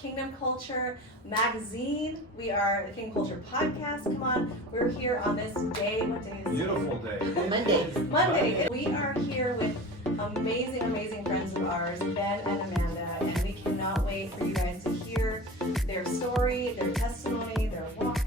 Kingdom Culture magazine. We are the Kingdom Culture podcast. Come on, we're here on this day. What day is it? Beautiful day. Monday. We are here with amazing friends of ours, Ben and Amanda, and we cannot wait for you guys to hear their story, their testimony, their walk,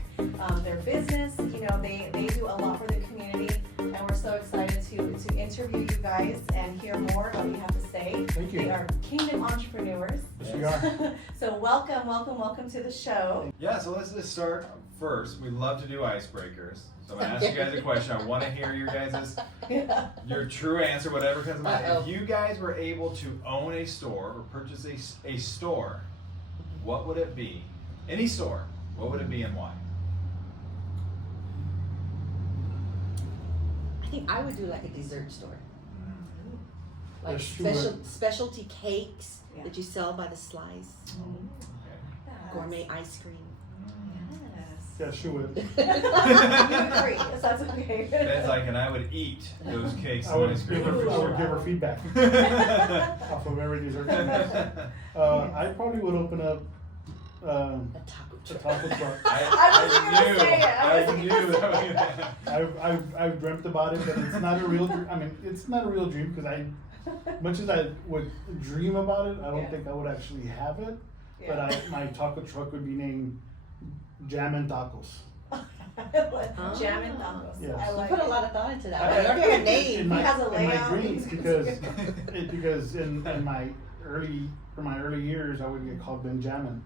their business. You know, they do a lot for the community, and we're so excited to interview you guys and hear more about what you have to say. Thank you. They are Kingdom entrepreneurs. Yes, we are. So welcome to the show. Yeah, so let's just start first. We love to do icebreakers. So I'm going to ask you guys a question. I want to hear your guys' your true answer, whatever comes to mind. If you guys were able to own a store or purchase a store, what would it be? Any store, what would it be and why? I think I would do like a dessert store. Like Yes, specialty cakes that you sell by the slice. Okay. Gourmet ice cream. Yeah, she would. You agree, so that's okay. Ben's like, and I would eat those cakes I and would ice give cream. her feedback off of every dessert. I probably would open up A taco a truck. taco truck. I knew. I've dreamt about it, but it's not a real. I mean, it's not a real dream because much as I would dream about it, I don't think I would actually have it. But my taco truck would be named Jam and Tacos. Jam and tacos. Yes. I You like put a it. lot of thought into that. I- You already have a In name. my, He has a in my layout. dreams because in my early years I would get called Benjamin,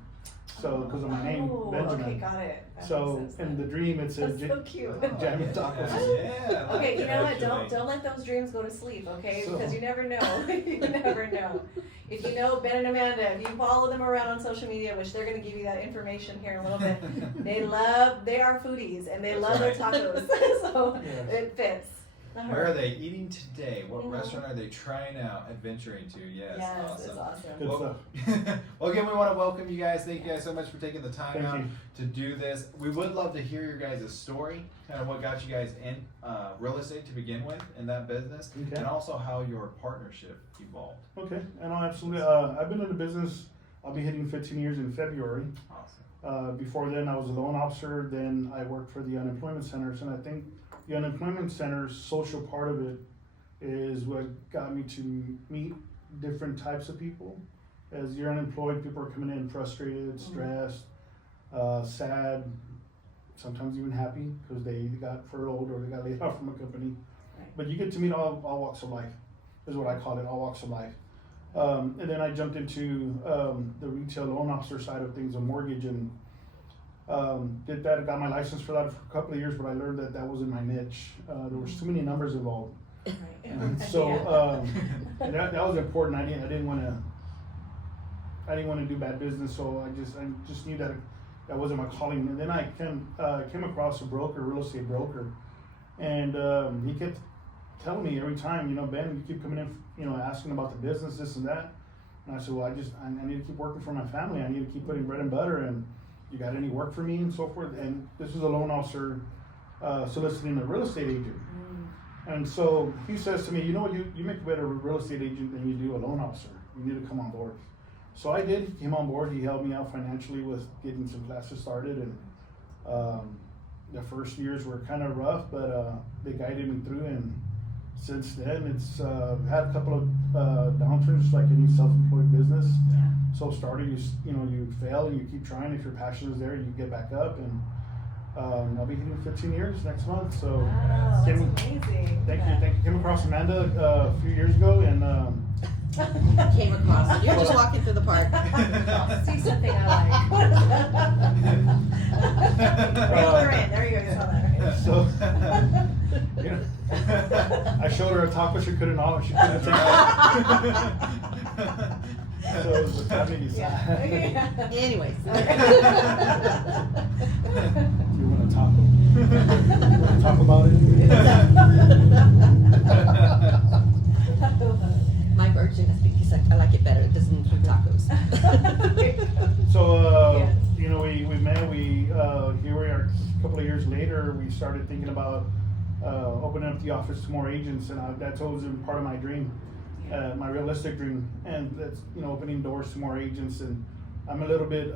so because of my name Benjamin. Okay, got it. That So makes sense in the dream it says That's so cute. Jam and Tacos. Yeah. I like Okay, you it, know what? actually. Don't let those dreams go to sleep, okay? So- Because you never know. You never know. If you know Ben and Amanda, if you follow them around on social media, which they're going to give you that information here in a little bit, they are foodies and they love their tacos, so Yes. it fits. Where are they eating today? What Mhm. restaurant are they trying out, adventuring to? Yes, Yes, awesome. it's awesome. Good Well, stuff. well, again, we want to welcome you guys. Thank you guys so much for taking the time Thank out you. to do this. We would love to hear your guys' story, kind of what got you guys in real estate to begin with in that business, Okay. and also how your partnership evolved. Okay, and absolutely. I've been in the business. I'll be hitting 15 years in February. Awesome. Before then, I was a loan officer. Then I worked for the unemployment centers, and I think the unemployment center's social part of it is what got me to meet different types of people. As you're unemployed, people are coming in frustrated, stressed, sad, sometimes even happy because they got furloughed or they got laid off from a company. Right. But you get to meet all walks of life, is what I call it, all walks of life. And then I jumped into the retail loan officer side of things, a mortgage, and did that. Got my license for that for a couple of years, but I learned that wasn't my niche. There was too many numbers involved, and so that was important. I didn't want to do bad business, so I just knew that wasn't my calling. And then I came across a broker, real estate broker, and he kept telling me every time, Ben, you keep coming in, asking about the business, this and that. And I said, well, I need to keep working for my family. I need to keep putting bread and butter, and you got any work for me and so forth. And this was a loan officer soliciting a real estate agent. And so he says to me, you make a better real estate agent than you do a loan officer. You need to come on board. So I did. He came on board. He helped me out financially with getting some classes started. And the first years were kind of rough, but they guided me through. And since then, it's had a couple of downturns, just like any self-employed business. So starting, you fail and you keep trying. If your passion is there, you get back up. And I'll be hitting 15 years next month. So Wow, that's amazing. Thank you. Came across Amanda a few years ago, and Came across it. You're just walking through the park. See something I like. We're in. There you go. You saw that, right? so I showed her a taco she couldn't take it. So it was a family. Yeah. Anyways. Do you want to talk? You want to talk about it? My version is because I like it better. It doesn't include tacos. So we met. Here we are. A couple of years later, we started thinking about opening up the office to more agents, and that's always been part of my dream, my realistic dream, and that's opening doors to more agents. And I'm a little bit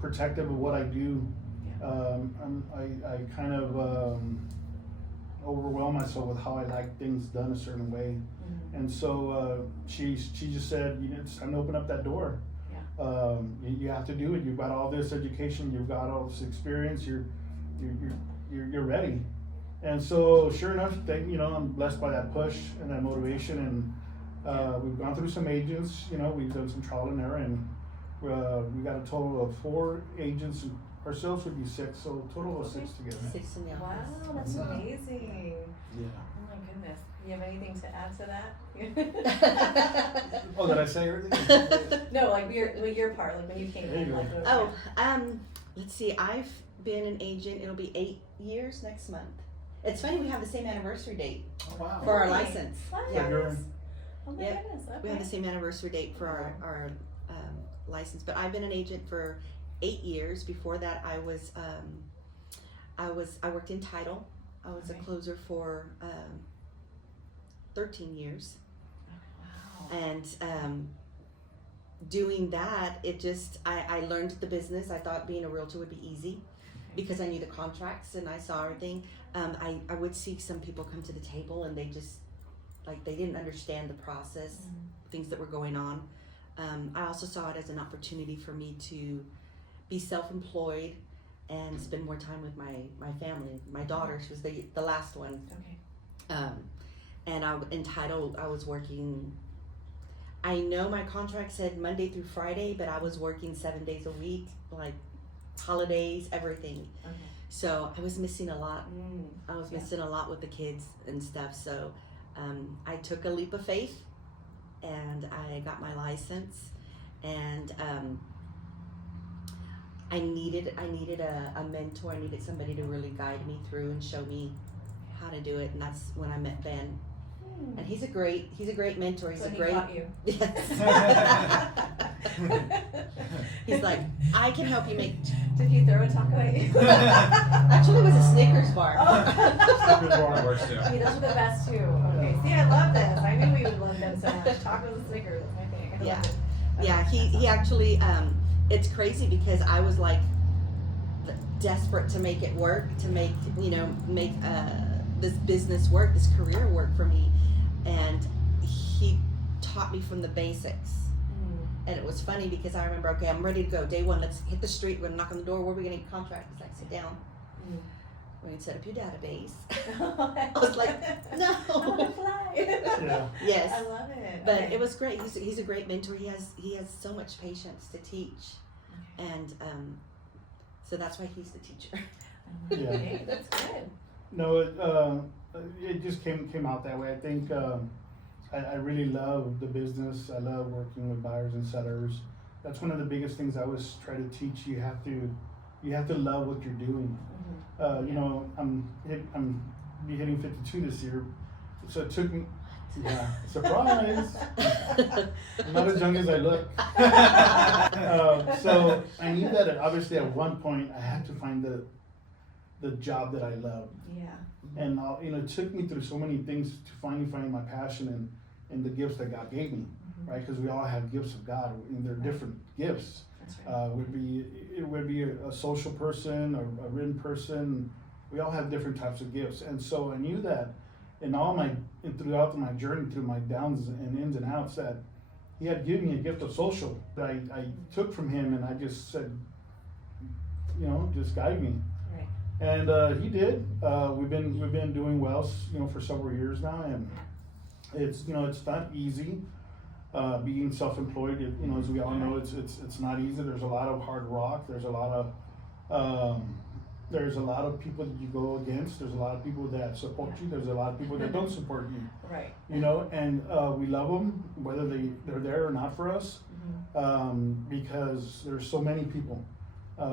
protective of what I do. Yeah. I kind of overwhelm myself with how I like things done a certain way. Mm-hmm. And so she just said, you know, it's time to open up that door. Yeah. You have to do it. You've got all this education. You've got all this experience. You're ready. And so, sure enough, you know, I'm blessed by that push and that motivation. And we've gone through some agents. You know, we've done some trial and error, and we got a total of 4 agents. And ourselves would be 6, so a total of 6 together. 6 in the Wow, office. that's amazing. Yeah. Oh my goodness. You have anything to add to that? Oh, did I say everything? No, like your part, like when you came There you in. go. Like, Oh, let's see. I've been an agent. It'll be 8 years next month. It's funny, we have the same anniversary date Oh, wow. for our Really? license. Nice. Yeah. Oh my Yep. goodness. Okay. We have the same anniversary date for our license. But I've been an agent for 8 years. Before that, I worked in title. I was a Okay. closer for 13 years. Wow. And doing that, I learned the business. I thought being a realtor would be easy because I knew the contracts and I saw everything. I would see some people come to the table and they just, like, they didn't understand the process, things that were going on. I also saw it as an opportunity for me to be self-employed and spend more time with my family. My daughter, she was the last one. Okay. And in title, I was working, I know my contract said Monday through Friday, but I was working 7 days a week, like holidays, everything. Okay. So I was missing a lot. I was Yeah. missing a lot with the kids and stuff. So I took a leap of faith and I got my license, and I needed a mentor. I needed somebody to really guide me through and show me how to do it. And that's when I met Ben. And he's a great mentor. He's So a he great taught you. Yes. He's like, I can help you make. Did he throw a taco at you? Actually, it was a Snickers bar. That works too. Okay, those are the best too. Okay, see, I love this. I knew we would love them so much. Tacos and Snickers, that's my thing. I Yeah. love it. Yeah, he actually, it's crazy because I was like desperate to make it work, to make this business work, this career work for me. And he taught me from the basics. And it was funny because I remember, okay, I'm ready to go. Day one, let's hit the street. We're gonna knock on the door. Where are we gonna get a contract? He's like, sit down. We're gonna set up your database. I was like, no. I wanna fly. Yeah. Yes. I love it. But Okay. it was great. He's a great mentor. He has so much patience to teach, and so that's why he's the teacher. Yeah. Okay, that's good. No, it just came out that way. I think I really love the business. I love working with buyers and sellers. That's one of the biggest things I always try to teach. You have to love what you're doing. You know, I'm hitting 52 this year, so it took me. Yeah, surprise! I'm not as young as I look. So I knew that obviously at one point I had to find the job that I loved. Yeah. And you know, it took me through so many things to finally find my passion and the gifts that God gave me, right? Because we all have gifts of God, and they're different gifts. That's right. It would be a social person, a written person. We all have different types of gifts, and so I knew that throughout my journey, through my downs and ins and outs, that He had given me a gift of social that I took from Him, and I just said, you know, just guide me. Right. And He did. We've been doing well, you know, for several years now, and it's not easy. Being self-employed, you know, as we all know, it's not easy. There's a lot of hard rock. There's a lot of people that you go against. There's a lot of people that support you. There's a lot of people that don't support you. Right. You know, and we love them whether they're there or not for us, because there's so many people.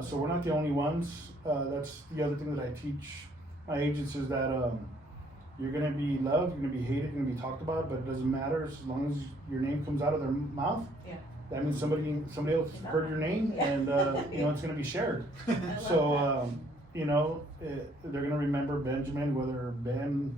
So we're not the only ones. That's the other thing that I teach my agents is that you're going to be loved, you're going to be hated, you're going to be talked about, but it doesn't matter as long as your name comes out of their mouth. Yeah. That means somebody else heard your name, Yeah. and you know, it's going to be shared. I love So you know, they're going to remember Benjamin, whether Ben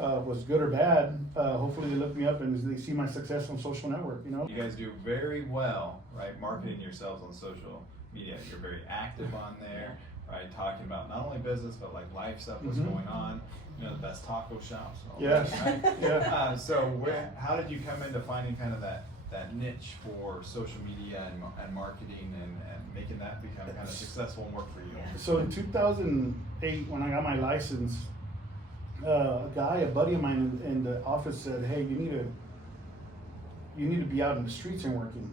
was good or bad, hopefully they look me up and they see my success on social network, you know? You guys do very well, right, marketing yourselves on social media. You're very active on there, right, talking about not only business, but like life stuff, what's going on, you know, the best taco shops. Yes, right? yeah. So how did you come into finding kind of that niche for social media and marketing and making that become kind of successful and work for you? So in 2008, when I got my license, a buddy of mine in the office said, "Hey, you need to be out in the streets and working."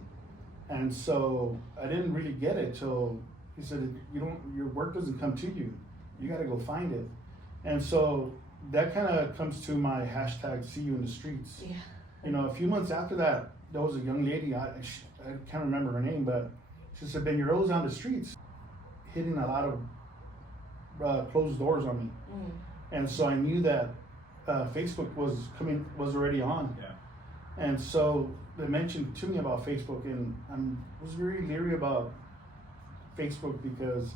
And so I didn't really get it till he said, your work doesn't come to you. You got to go find it. And so that kind of comes to my hashtag see you in the streets. Yeah. You know, a few months after that, there was a young lady, I can't remember her name, but she said, "Ben, you're always on the streets," hitting a lot of closed doors on me. And so I knew that Facebook was already on. Yeah. And so they mentioned to me about Facebook, and I was very leery about Facebook because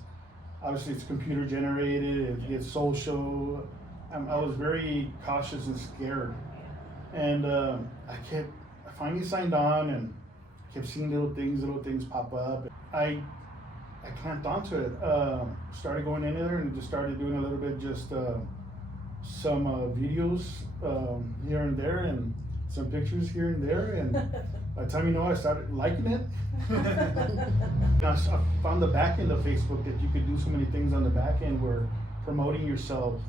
obviously it's computer generated, it's social. I was very cautious and scared. And I finally signed on and kept seeing little things pop up. I clamped onto it, started going in there and just started doing a little bit, just some videos here and there and some pictures here and there, and by the time you know, I started liking it. I found the back end of Facebook that you could do so many things on the back end, where promoting yourself,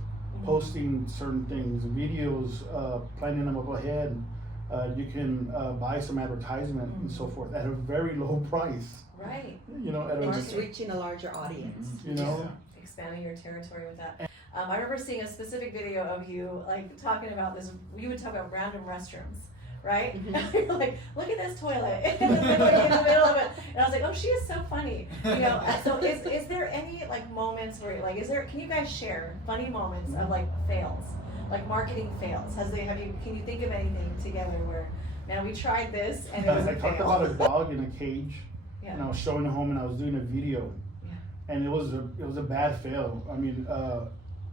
posting certain things, videos, planning them up ahead. You can buy some advertisement and so forth at a very low price. Right. You know, And just reaching a larger audience. You know, expanding your territory with that. I remember seeing a specific video of you like talking about this. You would talk about random restrooms, right? You're like, look at this toilet in the middle of it, and I was like, oh, she is so funny. You know. So is there any like moments where like can you guys share funny moments of like fails, like marketing fails? Can you think of anything together where, man, we tried this and it was a I talked fail? about a dog in a cage. Yeah. And I was showing it home, and I was doing a video, and it was a bad fail. I mean,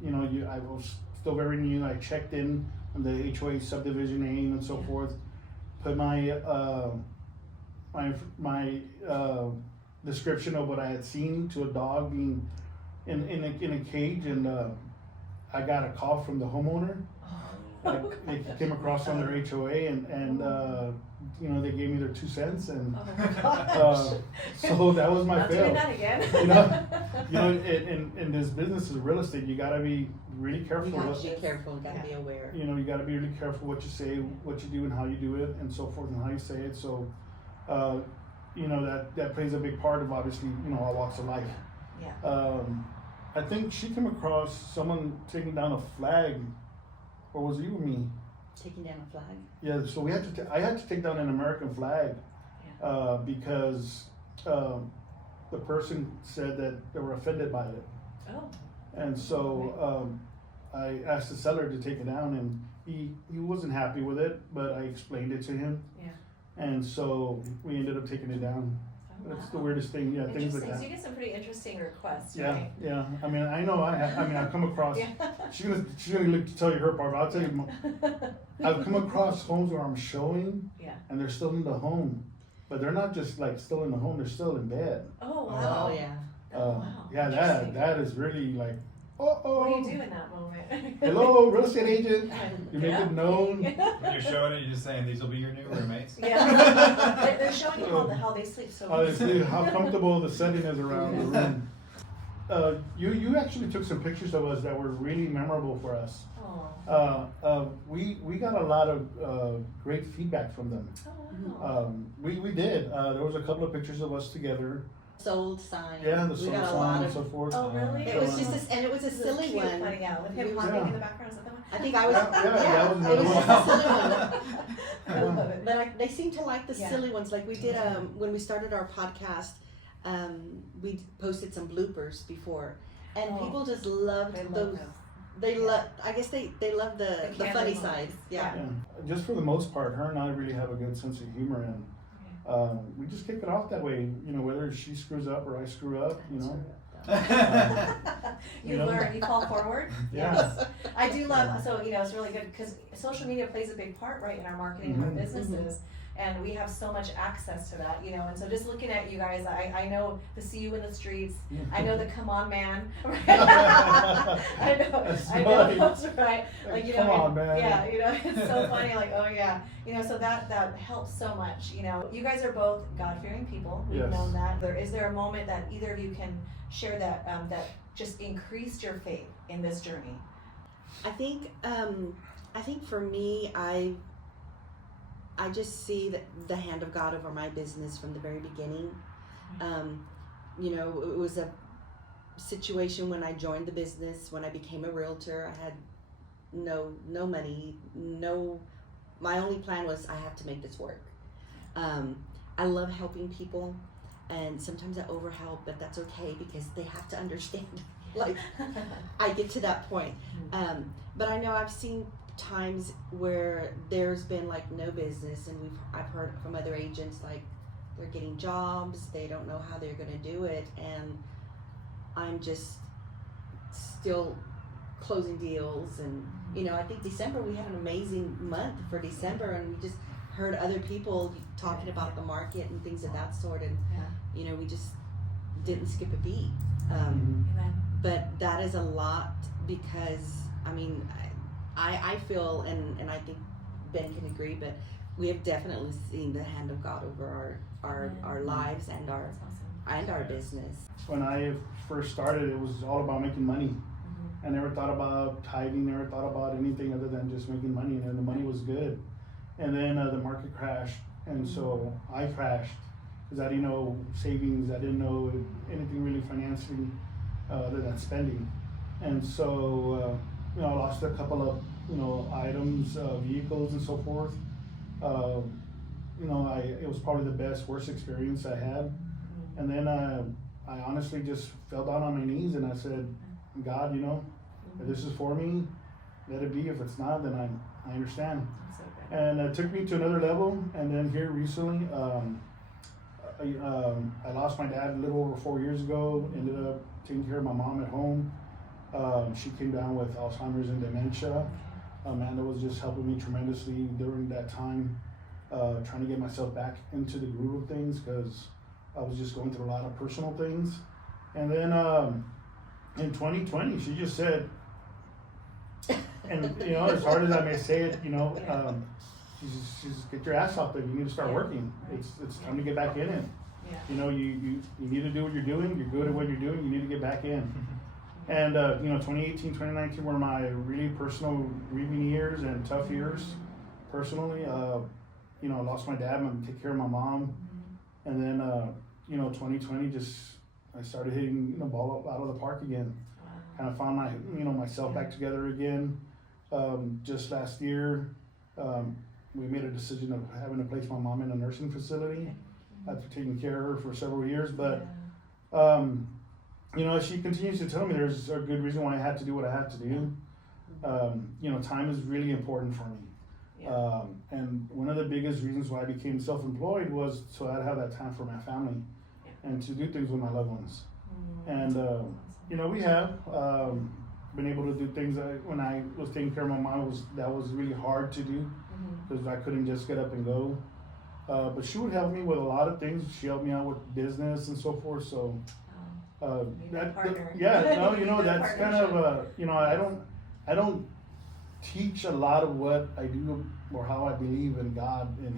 you know, I was still very new. I checked in on the HOA subdivision name and so forth. Put my description of what I had seen to a dog being in a cage, and I got a call from the homeowner. They came across on their HOA, and you know, they gave me their 2 cents, and Oh my gosh. so that was my Not fail. doing that again. You know, in this business of real estate, you gotta be really careful. You gotta be careful, you gotta be aware. You know, you gotta be really careful what you say, what you do, and how you do it, and so forth, and how you say it. So, you know, that plays a big part of, obviously, you know, our walks of life. Yeah. I think she came across someone taking down a flag, or was it you or me? Taking down a flag. Yeah, so I had to take down an American flag, because the person said that they were offended by it. Oh. And so I asked the seller to take it down, and he wasn't happy with it, but I explained it to him. Yeah. And so we ended up taking it down. Oh, That's the weirdest thing, things like Interesting. that. So you get some pretty interesting requests, Yeah, right? yeah. I mean, I know I've come across. She's gonna look to tell you her part, but I'll tell you. I've come across homes where I'm showing, and they're still in the home, but they're not just like still in the home; they're still in bed. Oh wow! Oh yeah. Wow. Yeah, that is really like. What do you do in that moment? Hello, real estate agent. You make it known. When you're showing it, you're just saying these will be your new roommates. Yeah. They're showing you how they sleep so Honestly, how comfortable the setting is around the room. You actually took some pictures of us that were really memorable for us. Oh. We got a lot of great feedback from them. Oh wow. We did. There was a couple of pictures of us together. Sold sign. Yeah, the we sold got a sign lot and of. so forth. Oh really? It was just and it was a This is silly cute one. funny, with him hopping in the background. Is that the one? I think I was. that was it was another just a one. silly one. I love it. But they seem to like the Yeah. silly ones. Like we did when we started our podcast, we posted some bloopers before, and people just loved They love those. those. They love. I guess they love the candid funny moments. side. Yeah. Yeah. Just for the most part, her and I really have a good sense of humor, and we just kick it off that way. You know, whether she screws up or I screw up, you know. You learn, you fall forward. Yeah. Yes. I do love, so, it's really good because social media plays a big part, right, in our marketing of our businesses. And we have so much access to that, and so just looking at you guys, I know the see you in the streets, I know the come on man, right? I know that's right. Like, Come on, man. Yeah, it's so funny, like, oh yeah, so that helps so much, You guys are both God-fearing people, we've Yes. known that. Is there a moment that either of you can share that just increased your faith in this journey? I think for me, I just see the hand of God over my business from the very beginning. It was a situation when I joined the business, when I became a realtor. I had no money, my only plan was I have to make this work. I love helping people, and sometimes I overhelp, but that's okay because they have to understand. Like, I get to that point. But I know I've seen times where there's been like no business, and I've heard from other agents like they're getting jobs, they don't know how they're going to do it, and I'm just still closing deals. And I think December, we had an amazing month for December, and we just heard other people talking about the market and things of that sort, and we just didn't skip a beat. But that is a lot because I feel, and I think Ben can agree, but we have definitely seen the hand of God over our lives and our business. When I first started, it was all about making money. I never thought about tithing, never thought about anything other than just making money, and the money was good. And then the market crashed, and so I crashed because I didn't know savings, I didn't know anything really financially other than spending. And so I lost a couple of items, vehicles and so forth. It was probably the worst experience I had. And then I honestly just fell down on my knees and I said, God, if this is for me, let it be. If it's not, then I understand. And it took me to another level. And then here recently, I lost my dad a little over 4 years ago, ended up taking care of my mom at home. She came down with Alzheimer's and dementia. Amanda was just helping me tremendously during that time, trying to get myself back into the groove of things because I was just going through a lot of personal things. And then in 2020, she just said, and as hard as I may say it, she's get your ass out there. You need to start working. It's time to get back in it. You need to do what you're doing. You're good at what you're doing. You need to get back in. And 2018, 2019 were my really personal grieving years and tough years. Personally, I lost my dad. I'm take care of my mom, and then 2020 I started hitting the ball out of the park again. Kind of found my myself back together again. Just last year, we made a decision of having to place my mom in a nursing facility after taking care of her for several years. But she continues to tell me there's a good reason why I had to do what I had to do. Time is really important for me. And one of the biggest reasons why I became self-employed was so I'd have that time for my family and to do things with my loved ones. And we have been able to do things that when I was taking care of my mom that was really hard to do because I couldn't just get up and go. But she would help me with a lot of things. She helped me out with business and so forth. So that's kind of I don't teach a lot of what I do or how I believe in God and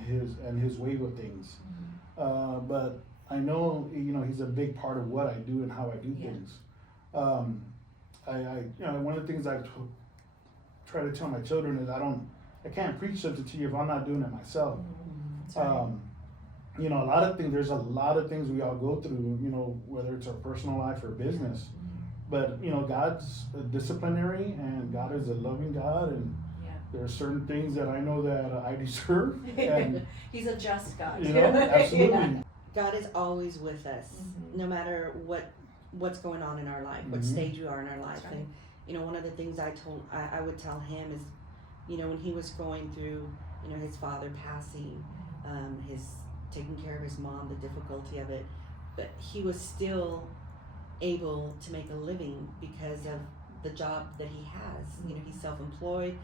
his way with things. But I know he's a big part of what I do and how I do things. One of the things I try to tell my children is I can't preach something to you if I'm not doing it myself. A lot of things. There's a lot of things we all go through. Whether it's our personal life or business. But God's a disciplinary, and God is a loving God, and there are certain things that I know that I deserve. And He's a just God. Absolutely. God is always with us, no matter what's going on in our life, what stage we are in our life. Right. And one of the things I would tell him is, when he was going through, his father passing, his taking care of his mom, the difficulty of it, but he was still able to make a living because of the job that he has. You know, he's self-employed.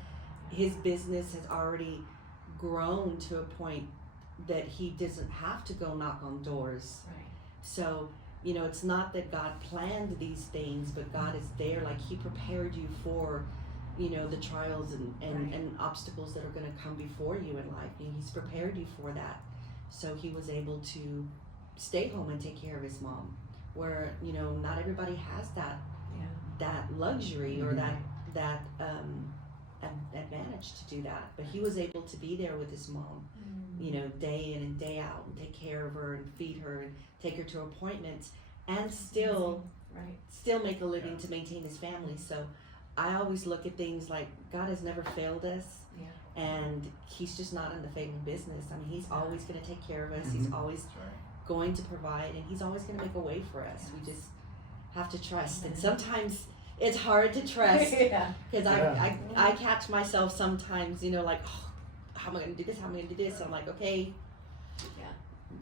His business has already grown to a point that he doesn't have to go knock on doors. Right. So, you know, it's not that God planned these things, but God is there, like he prepared you for, you know, the trials and obstacles that are going to come before you in life. And he's prepared you for that. So he was able to stay home and take care of his mom, where, you know, not everybody has that luxury or that advantage to do that. But he was able to be there with his mom, you know, day in and day out, and take care of her and feed her and take her to appointments, and still make a living to maintain his family. So I always look at things like God has never failed us, and he's just not in the failing business. I mean, he's always going to take care of us. He's always going to provide, and he's always going to make a way for us. We just have to trust. And sometimes it's hard to trust because I catch myself sometimes, you know, like, oh, how am I going to do this? How am I going to do this? And I'm like, okay,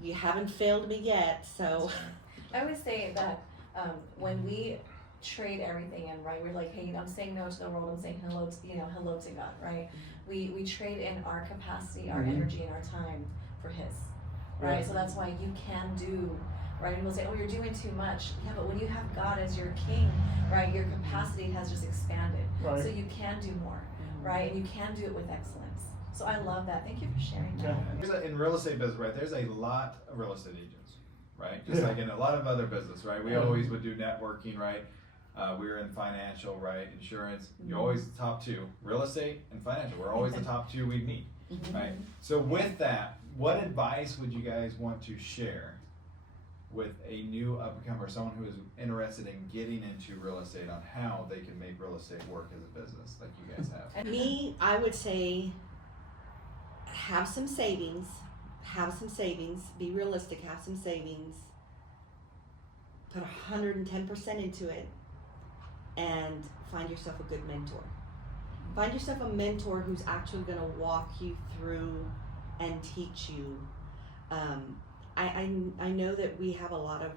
you haven't failed me yet. So I would say that when we trade everything in, right, we're like, hey, I'm saying no to the world, I'm saying hello to God, right? We trade in our capacity, our energy, and our time for his, right? So that's why you can do, right? People say, oh, you're doing too much. Yeah, but when you have God as your king, right, your capacity has just expanded. Right. So you can do more, right? And you can do it with excellence. So I love that. Thank you for sharing that. In real estate business, right, there's a lot of real estate agents, right? Just like in a lot of other business, right? We always would do networking, right? We were in financial, right? Insurance. You're always the top two. Real estate and financial. We're always the top two we'd meet, right? So with that, what advice would you guys want to share with a new up-and-comer, someone who is interested in getting into real estate, on how they can make real estate work as a business like you guys have? Me, I would say have some savings, be realistic, have some savings, put 110% into it, and find yourself a good mentor. Find yourself a mentor who's actually going to walk you through and teach you. I know that we have a lot of,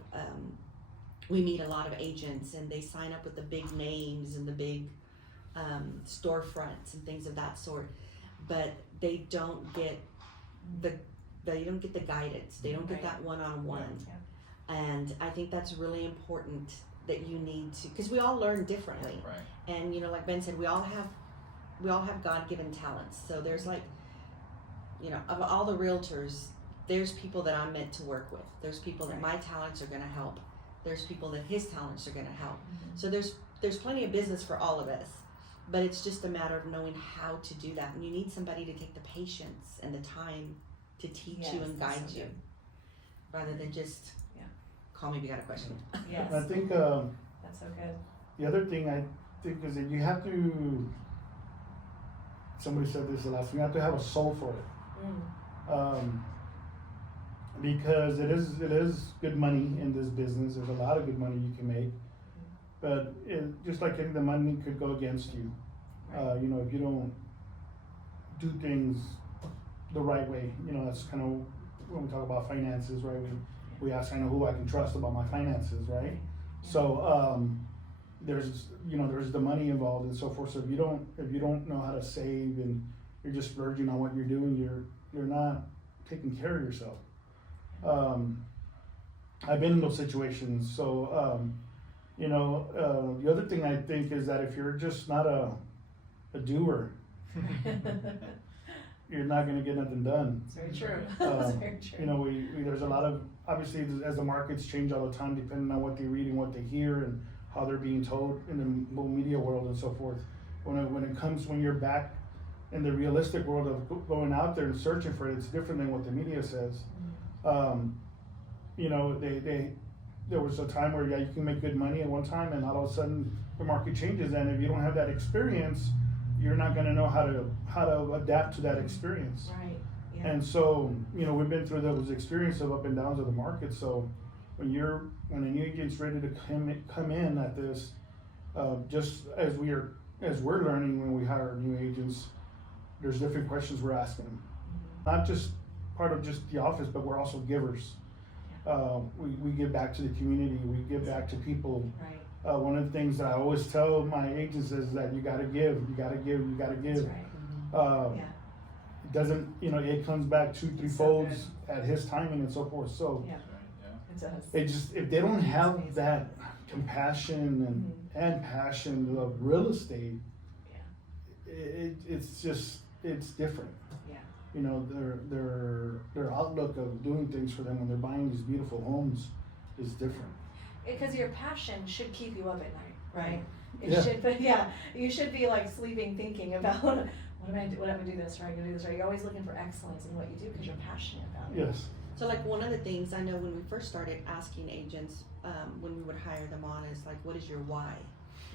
we meet a lot of agents, and they sign up with the big names and the big storefronts and things of that sort, but they don't get the guidance. They don't get that one-on-one. And I think that's really important, that you need to, because we all learn differently. And you know, like Ben said, we all have God-given talents. So there's like, you know, of all the realtors, there's people that I'm meant to work with. There's people that my talents are going to help. There's people that his talents are going to help. So there's plenty of business for all of us, but it's just a matter of knowing how to do that. And you need somebody to take the patience and the time to teach you and guide you, rather than just call me if you got a question. Yes. I think That's so good. the other thing I think is that you have to, somebody said this the last time, you have to have a soul for it. Because it is good money in this business. There's a lot of good money you can make, but just like the money could go against you. You know, if you don't do things the right way, you know, that's kind of when we talk about finances, right? We ask, I know who I can trust about my finances, right? So there's the money involved and so forth. So if you don't know how to save and you're just splurging on what you're doing, you're not taking care of yourself. I've been in those situations. So you know, the other thing I think is that if you're just not a doer, you're not going to get nothing done. It's very true. That's very true. You know, we there's a lot of, obviously, as the markets change all the time, depending on what they read and what they hear and how they're being told in the media world and so forth. When you're back in the realistic world of going out there and searching for it, it's different than what the media says. You know, there was a time where you can make good money at one time, and all of a sudden the market changes, and if you don't have that experience, you're not going to know how to adapt to that experience. Right. Yeah. And so, you know, we've been through those experiences of up and downs of the market. So when a new agent's ready to come in at this, just as we're learning when we hire new agents, there's different questions we're asking them. Not just part of just the office, but we're also givers. We give back to the community. We give back to people. Right. One of the things that I always tell my agents is that you gotta give, you gotta give, you gotta give. That's right. Yeah. It doesn't, it comes back 2-3 So folds at his timing and so forth. So Yeah. Right, yeah. It does. it just, if they don't have that compassion and passion of real estate, it's just, it's different. Yeah. Their outlook of doing things for them when they're buying these beautiful homes is different. Because your passion should keep you up at night, right? It Yeah. should, but yeah, you should be like sleeping thinking about what am I gonna do this right? Gonna do this right? You're always looking for excellence in what you do because you're passionate about it. Yes. So like one of the things I know when we first started asking agents, when we would hire them on is like, what is your why?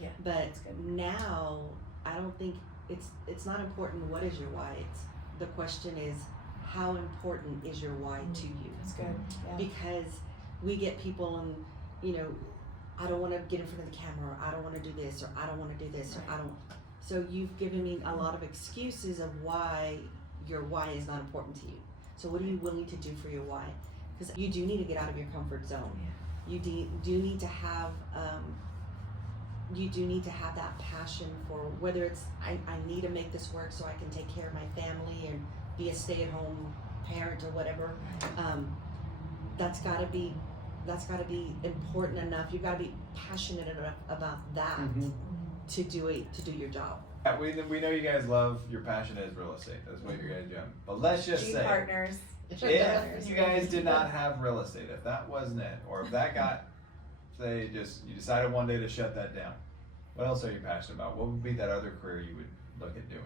Yeah. But that's good. now I don't think it's not important what is your why. It's the question is how important is your why to you? That's good. Yeah. Because we get people and I don't want to get in front of the camera, or I don't want to do this, or I don't want to do this, or I don't. So you've given me a lot of excuses of why your why is not important to you. So what are you willing to do for your why? Because you do need to get out of your comfort zone. Yeah. You do need to have that passion for whether it's I need to make this work so I can take care of my family and be a stay-at-home parent or whatever. That's got to be important enough. You've got to be passionate enough about that to do your job. Yeah, we know you guys love, your passion is real estate. That's what you guys do. But let's just G say, partners. if you guys did not have real estate, if that wasn't it, or if that got, say, you decided one day to shut that down, what else are you passionate about? What would be that other career you would look at doing?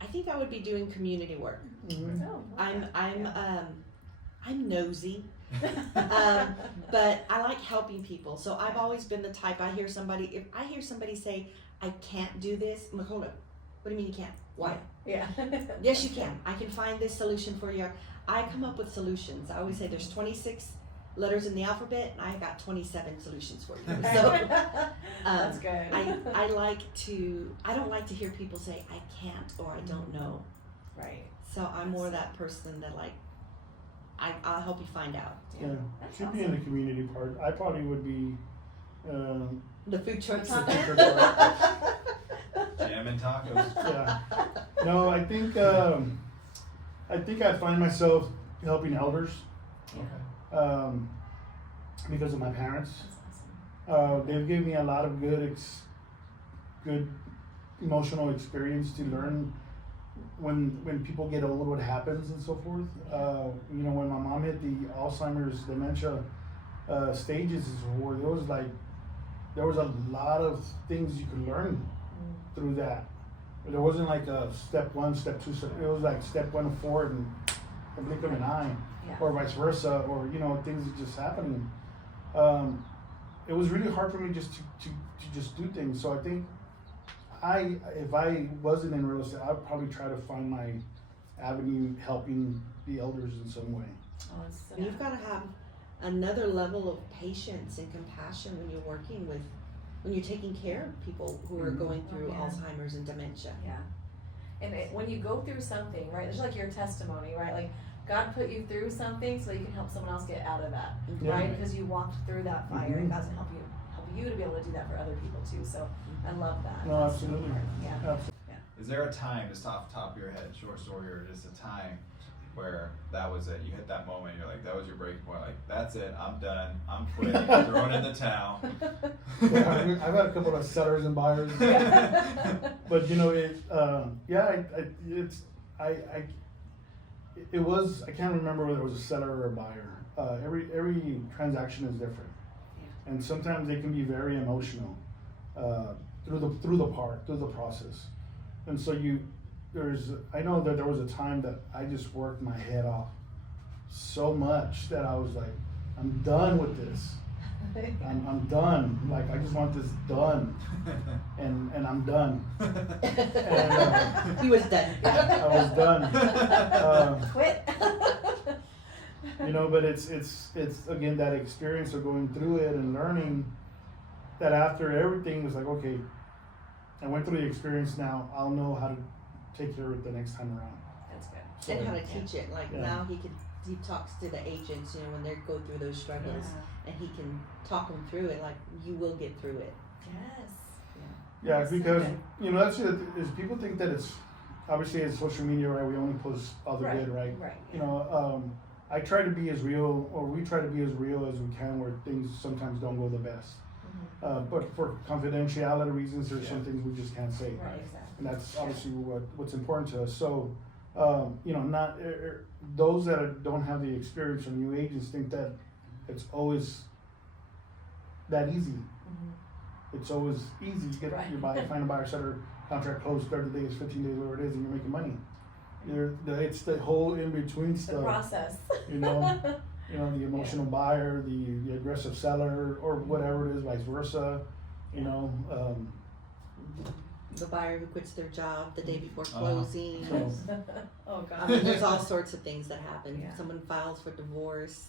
I think I would be doing community work. Oh, I'm nosy. But I like helping people. So I've always been the type, if I hear somebody say, I can't do this, I'm like, hold up. What do you mean you can't? Why? Yeah. Yes, you can. I can find this solution for you. I come up with solutions. I always say there's 26 letters in the alphabet, and I got 27 solutions for you. So That's good. I don't like to hear people say, I can't or I don't know. Right. So I'm more that person that I'll help you find out. Yeah. That's Should be in the community part. I probably would be. The food trucks. Jam and tacos. Yeah. No, I think I find myself helping elders Yeah. because of my parents. That's awesome. They've given me a lot of good emotional experience to learn when people get old, what happens and so forth. When my mom hit the Alzheimer's dementia stages, where there was a lot of things you could learn through that. There wasn't like a step 1, step 2, it was like step 1 forward and the blink of an eye, Yeah. or vice versa, or things are just happening. It was really hard for me just to just do things. So I think if I wasn't in real estate, I'd probably try to find my avenue helping the elders in some way. Oh, it's so And you've got to have another level of patience and compassion when you're taking care of people who are going through Yeah. Alzheimer's and dementia. Yeah. And when you go through something, right, there's like your testimony, right? Like God put you through something so you can help someone else get out of that, Yeah. right? Because you walked through that fire and God's gonna help you to be able to do that for other people too. So I love that. No, That's so absolutely. important. Yeah. Absolutely. Is there a time, just off the top of your head, short story, or just a time where that was it? You hit that moment, you're like, that was your breaking point. Like, that's it. I'm done. I'm quitting. I'm throwing in the towel. Yeah, I've had a couple of sellers and buyers, but it was. I can't remember whether it was a seller or a buyer. Every transaction is different, and sometimes they can be very emotional through the process, and so I know that there was a time that I just worked my head off so much that I was like, I'm done with this. I'm done. Like, I just want this done, and I'm done. And, He was done. I was done. Quit. But it's again that experience of going through it and learning that after everything was like, okay, I went through the experience. Now I'll know how to take care of it the next time around. That's good. So, And how to teach it. Like Yeah. now he can he talks to the agents, when they go through those struggles, and he can talk them through it. Like, you will get through it. Yes. Yeah, That's so because good. that's it. Is people think that it's obviously it's social media, right? We only post all the good, right? Right. I try to be as real, or we try to be as real as we can, where things sometimes don't go the best. But for confidentiality reasons, there's some things we just can't say. Right, exactly. And that's obviously what's important to us. So, not those that don't have the experience or new agents think that it's always that easy. It's always easy to get your buyer, find a buyer, seller, contract closed 30 days, 15 days, whatever it is, and you're making money. It's the whole in between stuff. The process. The emotional buyer, the aggressive seller, or whatever it is, vice versa. The buyer who quits their job the day before closing. Oh God. I mean, there's all sorts of things that happen. Yeah. Someone files for divorce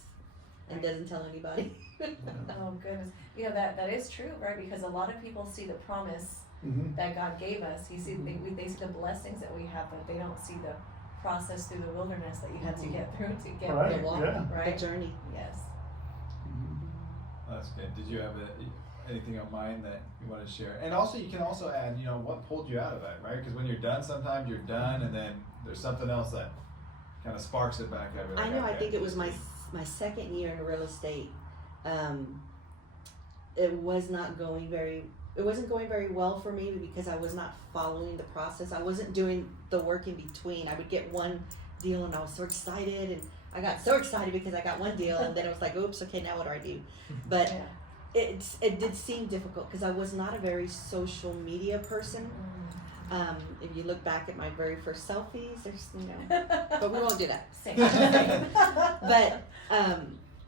and doesn't tell anybody. Oh goodness. That is true, right? Because a lot of people see the promise that God gave us. They see the blessings that we have, but they don't see the process through the wilderness that you had to get through to get Right. The walk, right? the journey. Yes. That's good. Did you have anything on mind that you want to share? And also, you can also add, what pulled you out of that, right? Because when you're done, sometimes you're done, and then there's something else that kind of sparks it back up. I know. I think it was my second year in real estate. It wasn't going very well for me because I was not following the process. I wasn't doing the work in between. I would get one deal and I was so excited, and I got so excited because I got one deal, and then it was like, oops, okay, now what do I do? But it did seem difficult because I was not a very social media person. If you look back at my very first selfies, there's but we won't do that. Same. But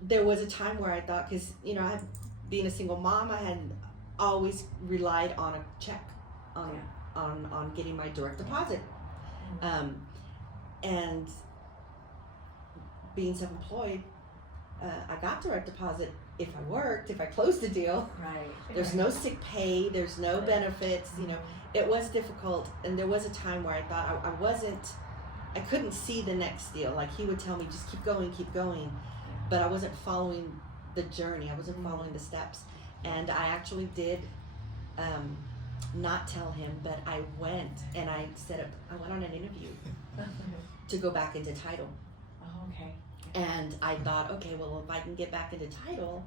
there was a time where I thought, because being a single mom, I had always relied on a check, on getting my direct deposit, and being self-employed, I got direct deposit if I worked, if I closed a deal. Right. There's no sick pay, there's no benefits, it was difficult. And there was a time where I thought I couldn't see the next deal. Like, he would tell me, just keep going, but I wasn't following the journey, I wasn't following the steps. And I actually did not tell him, but I went and I went on an interview to go back into title. Oh, okay. And I thought, okay, well, if I can get back into title,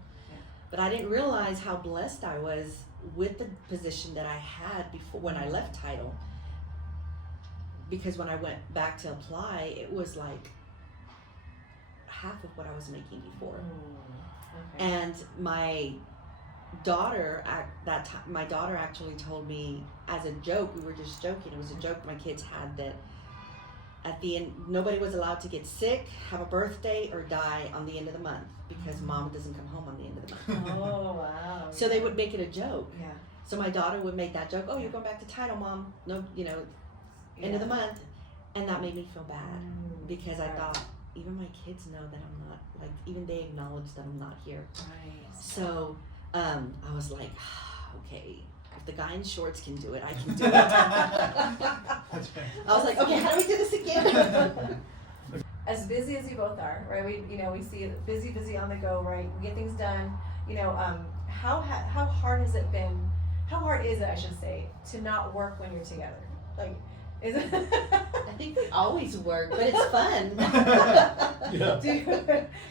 but I didn't realize how blessed I was with the position that I had before when I left title. Because when I went back to apply, it was like half of what I was making before. Okay. And my daughter actually told me as a joke, we were just joking, it was a joke my kids had, that at the end, nobody was allowed to get sick, have a birthday, or die on the end of the month because mom doesn't come home on the end of the month. Oh, wow. So they would make it a joke. Yeah. So my daughter would make that joke, oh, you're going back to title, mom. No, end of the month. And that made me feel bad because I thought, even my kids know that I'm not, like, even they acknowledge that I'm not here. Right. So I was like, okay, if the guy in shorts can do it, I can do it. I was like, okay, how do we do this again? As busy as you both are, right? We see it busy on the go, right? We get things done. How hard has it been? How hard is it, I should say, to not work when you're together? Like, is it? I think we always work, but it's fun.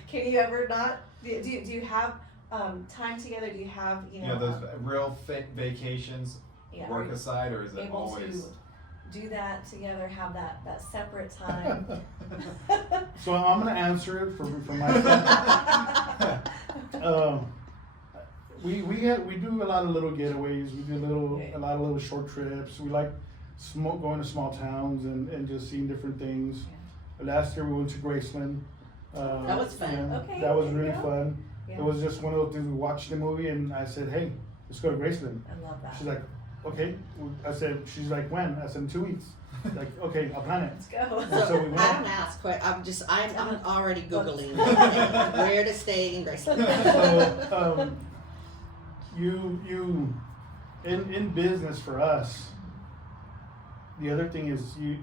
Can you ever not? Do you have time together? Do you have those real vacations, work aside, or is it able always? To do that together, have that separate time? So I'm gonna answer it from my side. We do a lot of little getaways. We do a lot of little short trips. We like going to small towns and just seeing different things. Last year we went to Graceland. That was fun. Okay, that was there you really go. fun. Yeah. It was just one of those things. We watched the movie and I said, hey, let's go to Graceland. I love that. She's like, okay. She's like, when? I said, in 2 weeks. Like, okay, I'll plan it. Let's go. So we went. I don't ask, but I'm already Googling where to stay in Graceland. So, you in business for us, the other thing is you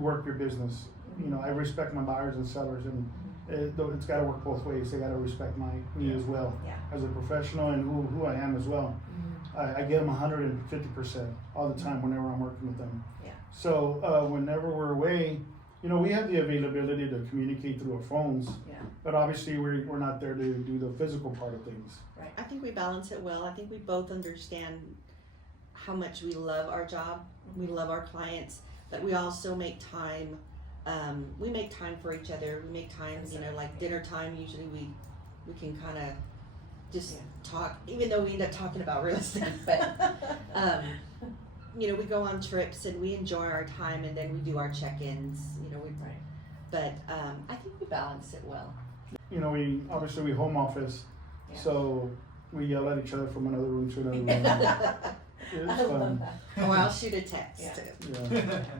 work your business. You know, I respect my buyers and sellers, and it's got to work both ways. They got to respect me as well as a professional and who I am as well. I give them 150% all the time whenever I'm working with them. Yeah. So whenever we're away, you know, we have the availability to communicate through our phones. Yeah. But obviously we're not there to do the physical part of things. Right. I think we balance it well. I think we both understand how much we love our job. We love our clients, but we also make time. We make time for each other. We make time, you know, like dinner time. Usually we can kind of just talk, even though we end up talking about real estate. But you know, we go on trips and we enjoy our time, and then we do our check-ins. You know, but I think we balance it well. You know, we home office, so we yell at each other from another room to another room. It's fun. Or I'll shoot a text. Yeah.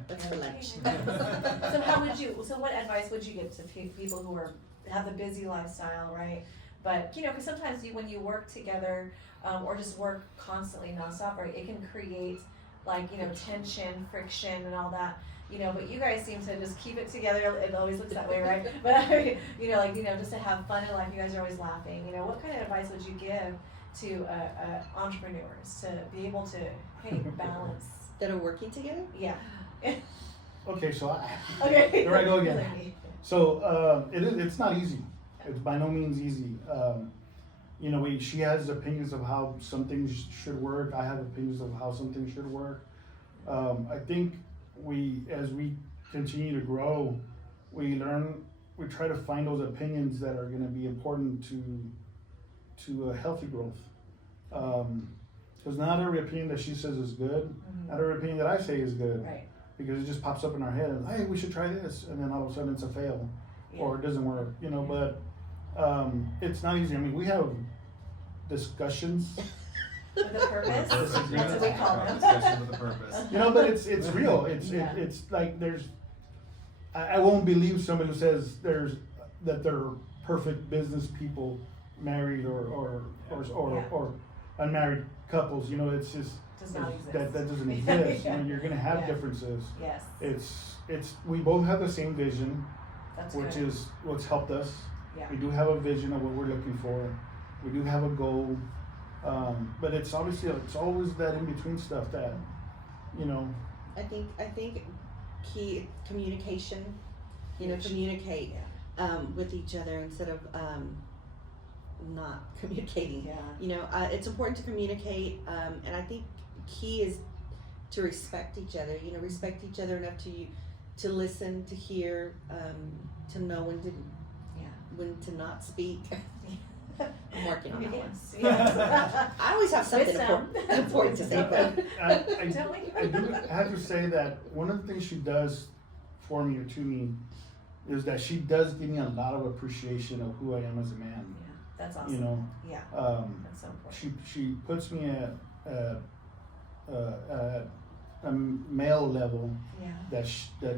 That's for lunch. So what advice would you give to people who have a busy lifestyle, right? But, you know, because sometimes when you work together, or just work constantly nonstop, right, it can create like, you know, tension, friction, and all that. You know, but you guys seem to just keep it together. It always looks that way, right? But you know, like, you know, just to have fun in life, you guys are always laughing. You know, what kind of advice would you give to entrepreneurs to be able to, hey, balance? That are working together? Yeah. Okay, so Okay. There I go again. So it's not easy. It's by no means easy. You know, she has opinions of how some things should work. I have opinions of how some things should work. I think as we continue to grow, we try to find those opinions that are going to be important to a healthy growth. Because not every opinion that she says is good. Not every opinion that I say is good. Right. Because it just pops up in our head and, hey, we should try this, and then all of a sudden it's a fail, or it doesn't work. You know, but it's not easy. I mean, we have discussions. With a purpose. That's what we call them. Discussion with a purpose. You know, but it's real. It's like I won't believe somebody who says that they're perfect business people, married or unmarried couples. You know, it's just Does not exist. that doesn't exist. You know, you're gonna have differences. Yes. It's we both have the same vision, That's which good. is what's helped us. Yeah. We do have a vision of what we're looking for. We do have a goal. But it's always that in between stuff that, you know. I think key communication. You know, communicate with each other instead of not communicating. Yeah. You know, it's important to communicate, and I think key is to respect each other. You know, respect each other enough to listen, to hear, to know when to not speak. I'm working on that one. Yes. I always have something important to say, but I do have to say that one of the things she does for me or to me is that she does give me a lot of appreciation of who I am as a man. Yeah, that's awesome. You know, Yeah, that's so important. she puts me at a male level that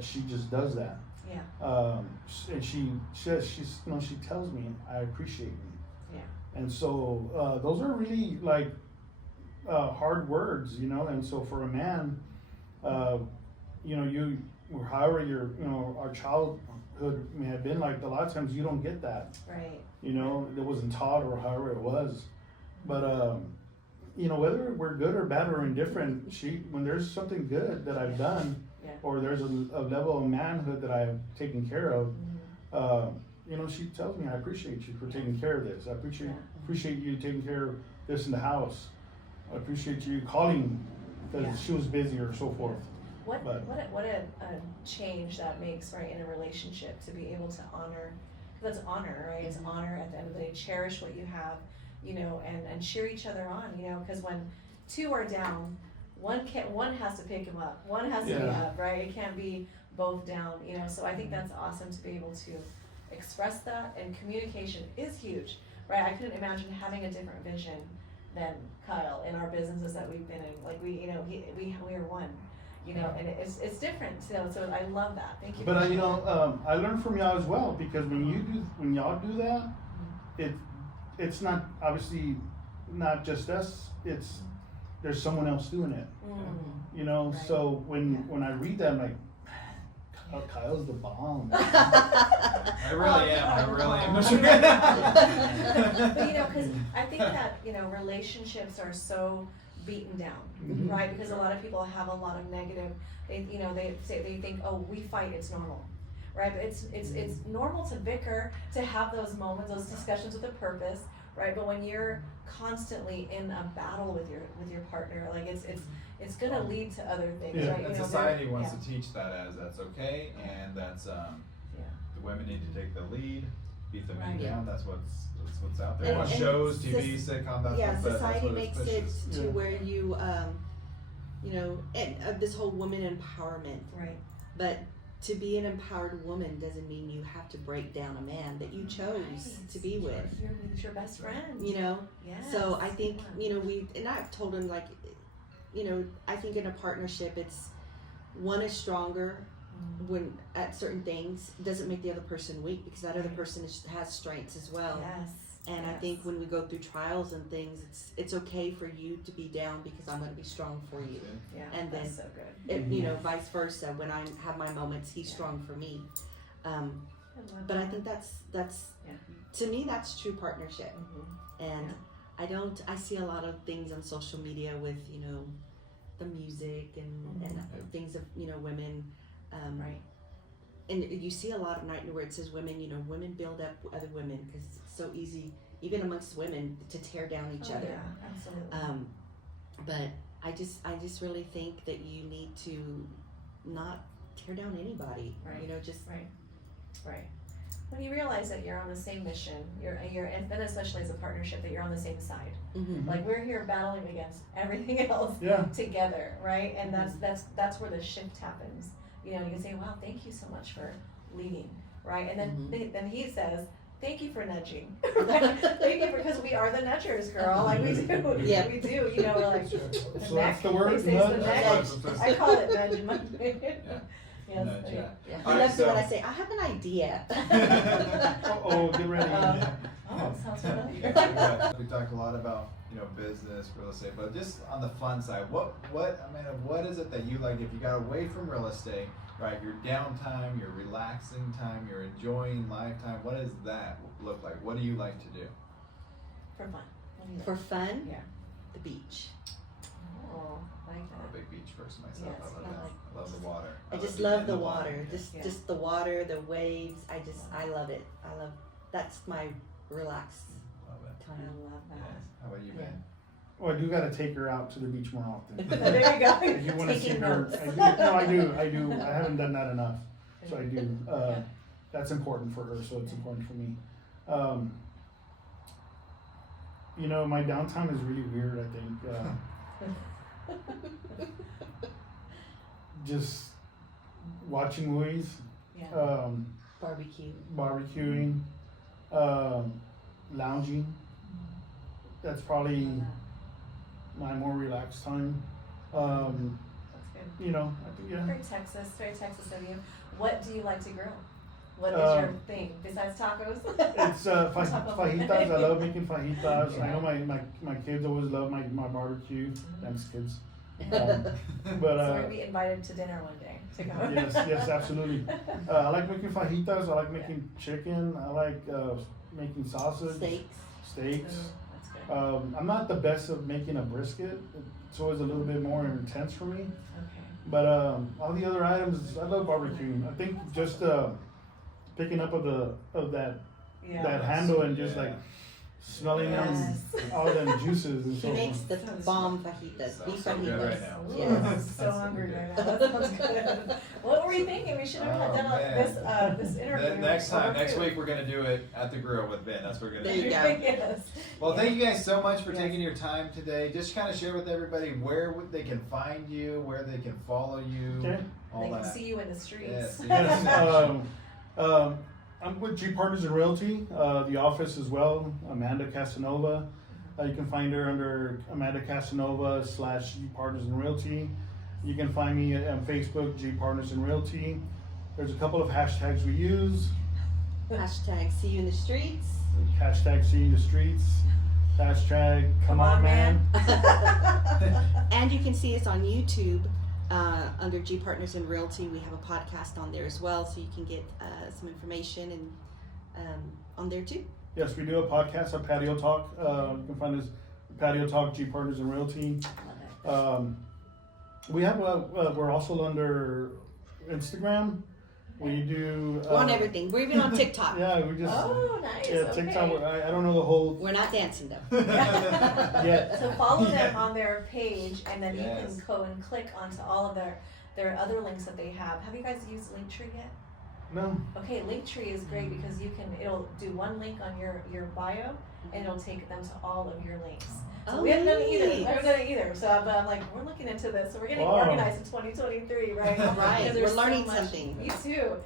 she just does that. Yeah. And she tells me I appreciate me. Yeah. And so those are really like hard words, you know. And so for a man, you know, however our childhood may have been like, a lot of times you don't get that. Right. You know, it wasn't taught or however it was. But you know, whether we're good or bad or indifferent, when there's something good that I've done, or there's a level of manhood that I've taken care of, you know, she tells me, I appreciate you for taking care of this. I appreciate you taking care of this in the house. I appreciate you calling because she was busy or so forth. What a change that makes, right, in a relationship, to be able to honor. That's honor, right? It's honor at the end of the day. Cherish what you have, you know, and cheer each other on, you know, because when two are down, one has to pick them up. One has to be up, right? It can't be both down, you know. So I think that's awesome to be able to express that, and communication is huge, right? I couldn't imagine having a different vision than Kyle in our businesses that we've been in. Like we are one, you know, and it's different. So I love that. Thank you. But you know, I learned from y'all as well, because when y'all do that, it's not obviously not just us. There's someone else doing it. You know, so when I read that, I'm like, Oh, Kyle's the bomb. I really am. I really am. But you know, because I think that, you know, relationships are so beaten down, Mhm. right? Because a lot of people have a lot of negative, they think, oh, we fight, it's normal, right? But it's normal to bicker, to have those moments, those discussions with a purpose, right? But when you're constantly in a battle with your partner, like it's gonna lead to other things, Yeah. right? You And know, society wants yeah. to teach that as that's okay, and that's the women need to take the lead, beat the men Right. down. That's what's out there. And- What and shows, soc- TV, sitcom. That's Yeah, what that's society what it makes pushes. it to Yeah. where you know, and this whole woman empowerment. Right. But to be an empowered woman doesn't mean you have to break down a man that you chose Right. to be with. It's your best friend. You know, Yes. so I think you know and I've told him like, you know, I think in a partnership it's one is stronger when at certain things doesn't make the other person weak because that other person has strengths as well. Yes. And I think when we go through trials and things, it's okay for you to be down because I'm going to be strong for you. Yeah, and that's then- so good. If, you know, vice versa. When I have my moments, he's strong for me. But I think that's Yeah. to me that's true partnership. Mhm. And I see a lot of things on social media with, you know, the music and things of, you know, women. Right. And you see a lot of night where it says women, you know, women build up other women because it's so easy, even amongst women, to tear down each other. Yeah, absolutely. But I just really think that you need to not tear down anybody. Right. You know, just Right. When you realize that you're on the same mission, and then especially as a partnership, that you're on the same side. mm-hmm. Like we're here battling against everything else Yeah. together, right? And that's where the shift happens. You know, you can say, "Wow, thank you so much for leading," right? And then then he says, "Thank you for nudging." Thank you because we are the nudgers, girl. Like we do. Yeah. We do. You know, we're like So the that's neck. the word, They say it's the nudge? neck. That's I call it nudge. Yes. Nudge, yeah. Yeah. All He right, loves it when so- I say, I have an idea. Oh, get ready. Oh, sounds familiar. We talked a lot about, you know, business, real estate, but just on the fun side, what is it that you like if you got away from real estate, right? Your downtime, your relaxing time, your enjoying lifetime. What does that look like? What do you like to do? For fun. What do you For fun, Yeah. the beach. Oh, I like I'm a that. big beach person myself. Yes, I love I that. like I love the water. I just being love in the water. Yeah. Just the water, the waves. I love it. That's my relaxed Love it. I time. love Yes. that. How about you, Ben? Well, I do gotta take her out to the beach more often. There you go. If you want to see Taking her, notes. I do. I haven't done that enough, so I do. That's important for her, so it's important for me. You know, my downtime is really weird. I think just watching movies, Yeah. Barbecue. barbecuing, lounging. That's probably my more relaxed time. That's good. You know, I think, yeah. Very Texas of you. What do you like to grill? What is your thing besides tacos? It's fajitas. I love making fajitas. I know my kids always love my barbecue. Thanks, kids. So But we'll be invited to dinner one day to go. yes, absolutely. I like making fajitas. I like making chicken. I like making sausage, steaks. That's good. I'm not the best of making a brisket. It's always a little bit more intense for me. Okay. But all the other items, I love barbecuing. I think just picking up of that Yeah. that handle and just like smelling Yes. all them juices and He so makes on. the bomb fajitas, beef so good fajitas. right now. Ooh, Yes. I'm so hungry right now. That sounds good. What were you thinking? We should have Oh, done this interview. Then next week we're gonna do it at the grill with Ben. That's what we're gonna There do. you go. Yes. Well, thank you guys so much for Yes. taking your time today. Just kind of share with everybody where they can find you, where they can follow you, Okay. all They can that. see you in the streets. Yes. Yes, I'm with G Partners in Realty, the office as well, Amanda Casanova. You can find her under Amanda Casanova / G Partners in Realty. You can find me on Facebook, G Partners in Realty. There's a couple of hashtags we use. Hashtag see you in the streets. Hashtag see in the streets. Hashtag come on man. And you can see us on YouTube. Under G Partners in Realty, we have a podcast on there as well, so you can get some information and on there too. Yes, we do a podcast, a Patio Talk. You can find us Patio Talk, G Partners in Realty. We have we're also under Instagram. We do. We're on everything. We're even on TikTok. Yeah, we just. Oh, nice. Yeah, TikTok. I don't know the whole. We're not dancing though. Yeah. So follow them on their page, and then Yes. you can go and click onto all of their other links that they have. Have you guys used Linktree yet? No. Okay, Linktree is great because it'll do one link on your bio, and it'll take them to all of your links. So Oh, we haven't done it either. nice. We haven't done it either. So I'm like, we're looking into this. So we're getting Wow. organized in 2023, right? Right, Because we're there's so learning much- something. Me too.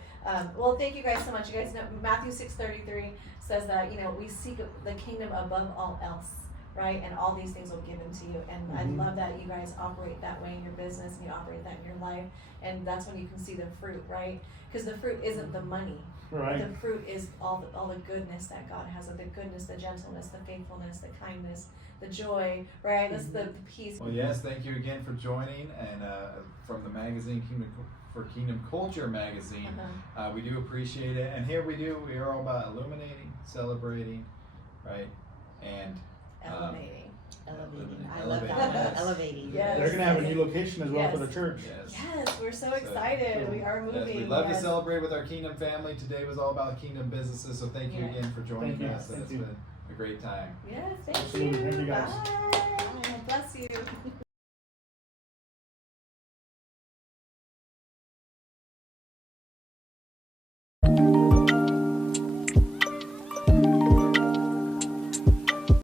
Well, thank you guys so much. You guys know Matthew 6:33 says that we seek the kingdom above all else, right? And all these things will be given to you. And Mhm. I love that you guys operate that way in your business and you operate that in your life. And that's when you can see the fruit, right? Because the fruit isn't the money. Right. The fruit is all the goodness that God has, the goodness, the gentleness, the faithfulness, the kindness, the joy, right? That's the peace. Well, yes, thank you again for joining, and from the magazine Kingdom Culture magazine, Uh-huh. we do appreciate it. And here we are all about illuminating, celebrating, right, and Elevating. Elevating. I Elevating, love that one. yes. Elevating. Yes. They're gonna have a new location as well Yes. for the church. yes. Yes, we're so So- excited. so- We are moving. Yes, we'd love to yes. celebrate with our Kingdom family. Today was all about Kingdom businesses, so thank you Yeah. again for joining Thank you. us. Thank It's you. been a great time. Yes, thank Absolutely. you. Thank you, guys. Bye. Bless you.